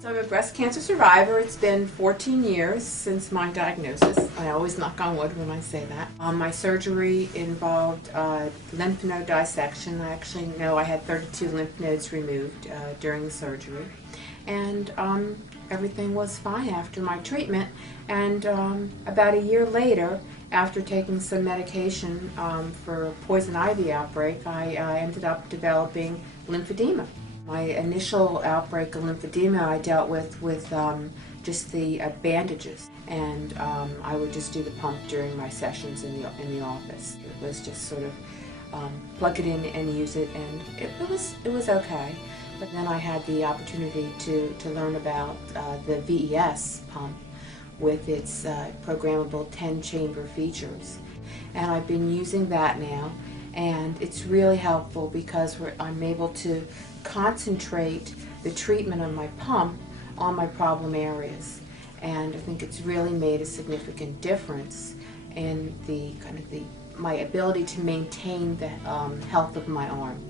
So I'm a breast cancer survivor. It's been 14 years since my diagnosis. I always knock on wood when I say that. My surgery involved lymph node dissection. I actually know I had 32 lymph nodes removed during the surgery. And everything was fine after my treatment. And about a year later, after taking some medication for a poison ivy outbreak, I ended up developing lymphedema. My initial outbreak of lymphedema I dealt with just the bandages, and I would just do the pump during my sessions in the office. It was just sort of plug it in and use it, and it was okay. But then I had the opportunity to learn about the VES pump with its programmable 10-chamber features, and I've been using that now, and it's really helpful because I'm able to concentrate the treatment of my pump on my problem areas, and I think it's really made a significant difference in my ability to maintain the health of my arm.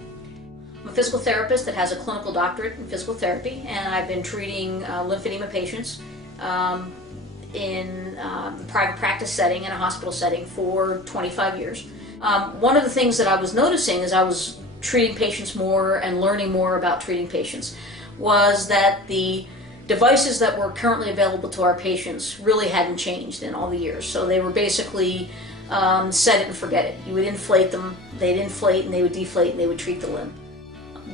I'm a physical therapist that has a clinical doctorate in physical therapy, and I've been treating lymphedema patients in the private practice setting and a hospital setting for 25 years. One of the things that I was noticing as I was treating patients more and learning more about treating patients was that the devices that were currently available to our patients really hadn't changed in all the years. So they were basically set it and forget it. You would inflate them, they'd inflate and they would deflate and they would treat the limb.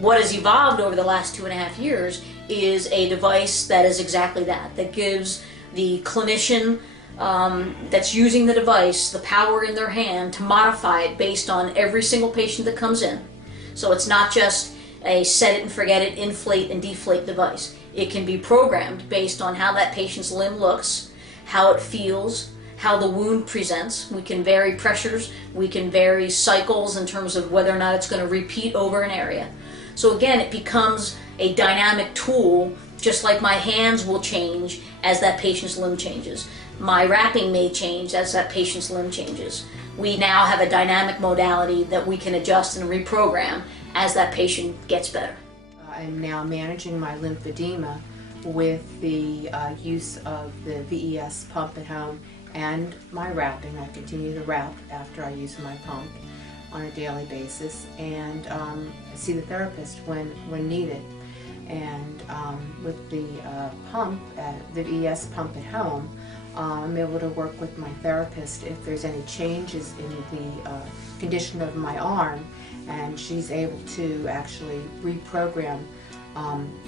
What has evolved over the last 2.5 years is a device that is exactly that, that gives the clinician that's using the device the power in their hand to modify it based on every single patient that comes in. So it's not just a set it and forget it, inflate and deflate device. It can be programmed based on how that patient's limb looks, how it feels, how the wound presents. We can vary pressures, we can vary cycles in terms of whether or not it's going to repeat over an area. So again, it becomes a dynamic tool, just like my hands will change as that patient's limb changes. My wrapping may change as that patient's limb changes. We now have a dynamic modality that we can adjust and reprogram as that patient gets better. I'm now managing my lymphedema with the use of the VES pump at home and my wrapping. I continue to wrap after I use my pump on a daily basis, and see the therapist when needed. And with the pump, the VES pump at home, I'm able to work with my therapist if there's any changes in the condition of my arm, and she's able to actually reprogram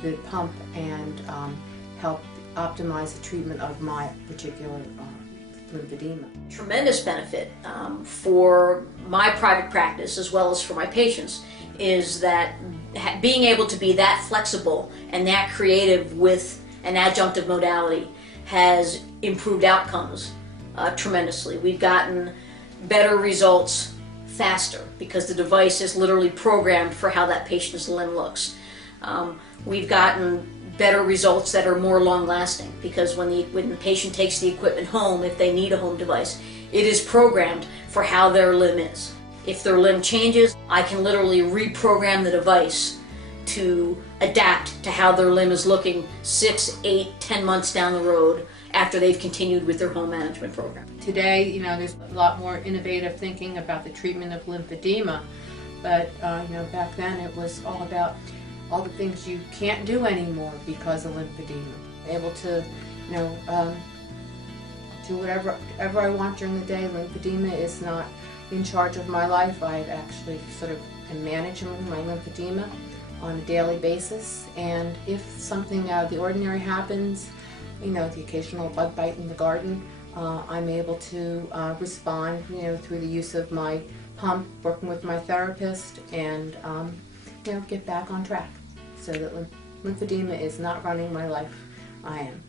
the pump and help optimize the treatment of my particular lymphedema. Tremendous benefit for my private practice as well as for my patients is that being able to be that flexible and that creative with an adjunctive modality has improved outcomes tremendously. We've gotten better results faster because the device is literally programmed for how that patient's limb looks. We've gotten better results that are more long-lasting because when the patient takes the equipment home, if they need a home device, it is programmed for how their limb is. If their limb changes, I can literally reprogram the device to adapt to how their limb is looking 6, 8, 10 months down the road after they've continued with their home management program. Today, there's a lot more innovative thinking about the treatment of lymphedema, but back then it was all about all the things you can't do anymore because of lymphedema. Able to, do whatever I want during the day. Lymphedema is not in charge of my life. I actually sort of am managing my lymphedema on a daily basis, and if something out of the ordinary happens, the occasional bug bite in the garden, I'm able to respond, through the use of my pump, working with my therapist, and get back on track so that lymphedema is not running my life. I am.